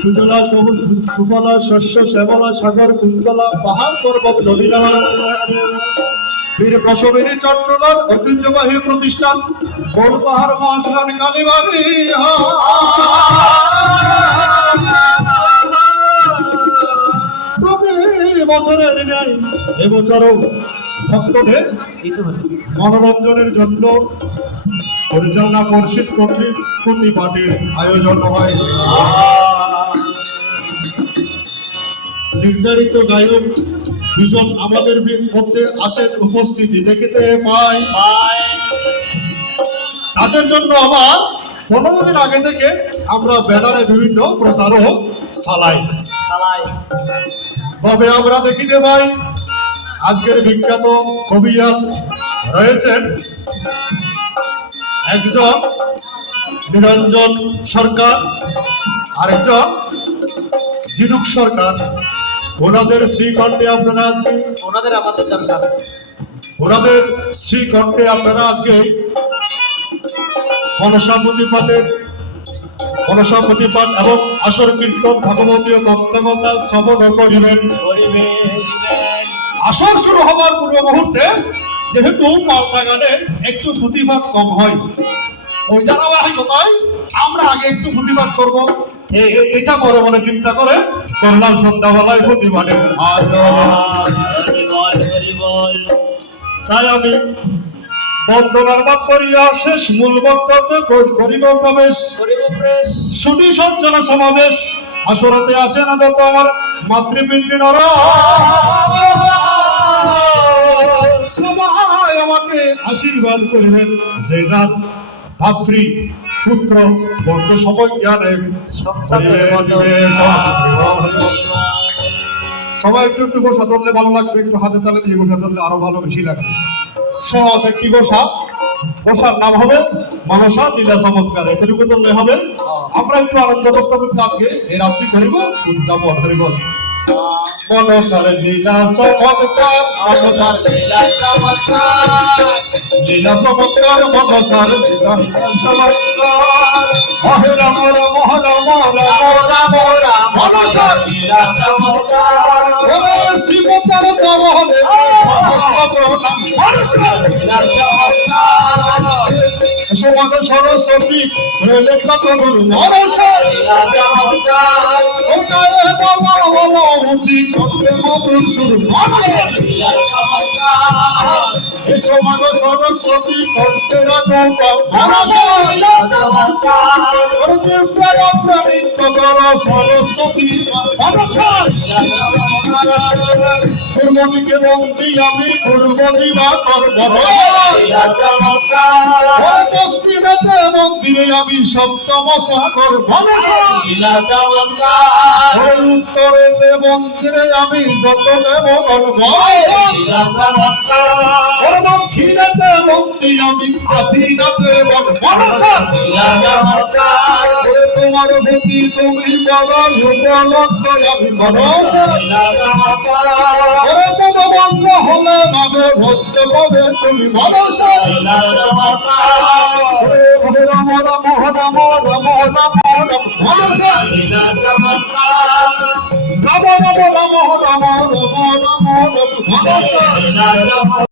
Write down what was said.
সুজলা সবুজ সুফলা শস্য শ্যামলা সাগর কুন্তলা পাহাড় পর্বত নদী নালা বীর প্রসবেরী চট্টলার ঐতিহ্যবাহী প্রতিষ্ঠান বড়পাহাড় মহাশ্মশান কালীবাড়ি প্রতি বছরের ন্যায় এবছরও ভক্তদের মনোরঞ্জনের জন্য পরিচালনা পরিষদ কর্তৃক প্রতি পার্টির আয়োজন হয়। নির্ধারিত গায়ক দুজন আমাদের মধ্যে আছেন উপস্থিতি দেখিতে পাই। তাদের জন্য আবার 15 দিন আগে থেকে আমরা ব্যানারে বিভিন্ন প্রচারও চালাই। তবে আমরা দেখিতে পাই আজকের বিখ্যাত কবিয়াল রয়েছেন একজন নিরঞ্জন সরকার, আরেকজন জিনুক সরকার। ওনাদের শ্রীকণ্ঠে আপনারা আজকে ওনাদের শ্রীকণ্ঠে আপনারা আজকে মনসা প্রতিপাদ এবং আসর কীর্তন ভাগবতীয় তত্ত্বকথা শ্রবণ করিবেন। আসর শুরু হবার পূর্ব মুহূর্তে যেহেতু পাল্টাগানে একটু প্রতিবাদ কম হয়, ওই ধারাবাহিকতায় আমরা আগে একটু প্রতিবাদ করবো, এটা মনে মনে চিন্তা করে করলাম সন্ধ্যাবেলায় প্রতিবাদের তাই আমি বন্দনার বাদ করিয়া শেষ মূল বক্তব্য করিব প্রবেশ। শুধু সজ্জন সমাবেশ আসরাতে আছে না যত আমার মাতৃপিতৃ নর সবাই আমাকে আশীর্বাদ করিবেন। যে যার ভাতৃ পুত্র বন্ধু সবাই জ্ঞানে সবাই একটু একটু বসা ধরলে ভালো লাগবে, একটু হাতে তালে দিয়ে বসা ধরলে আরো ভালো বেশি লাগবে। সহজ একটি বসার নাম হবে মনসা লীলা চমৎকার। এটুকু ধরলে হবে। আমরা একটু আনন্দ করতে করতে আজকে এই রাত্রি করিব উদযাপন করিব। মনসার লীলা চমৎকার, মনসার লীলা চমৎকার, লীলা চমৎকার, মনসার লীলা চমৎকার। হরে রাম রাম রাম রাম রাম রাম মনসার লীলা চমৎকার। ওরে শ্রীমতার চরণে প্রণাম মনসার লীলা চমৎকার। সমাজ সরস্বতী লেখা প্রভু মনসার লীলা চমৎকার। ওনারে বাবা অনুভূতি করতে মধুর সুর মনসার লীলা চমৎকার। সমাজ সরস্বতী করতে রাখো মনসার লীলা চমৎকার। সরস্বতী মনসার লীলা চমৎকার। পূর্বদিকে বন্দি আমি পূর্বদিবা করব লীলা চমৎকার। পশ্চিমেতে মন্দিরে আমি সপ্তমশা করব লীলা চমৎকার। উত্তরেতে মন্দিরে আমি যত দেব করব লীলা চমৎকার। দক্ষিণেতে মন্দির আমি আদিনাথের মনসা লীলা চমৎকার। তোমার ভূতি তুমি বড় উপলক্ষ আমি মনসা লীলা চমৎকার। তোমার বন্ধ হলে ভাবে ভদ্র পাবে তুমি মনসা লীলা চমৎকার। রাম রাম রাম রাম রাম মনসা লীলা চমৎকার। রাম রাম রাম রাম রাম রাম রাম রাম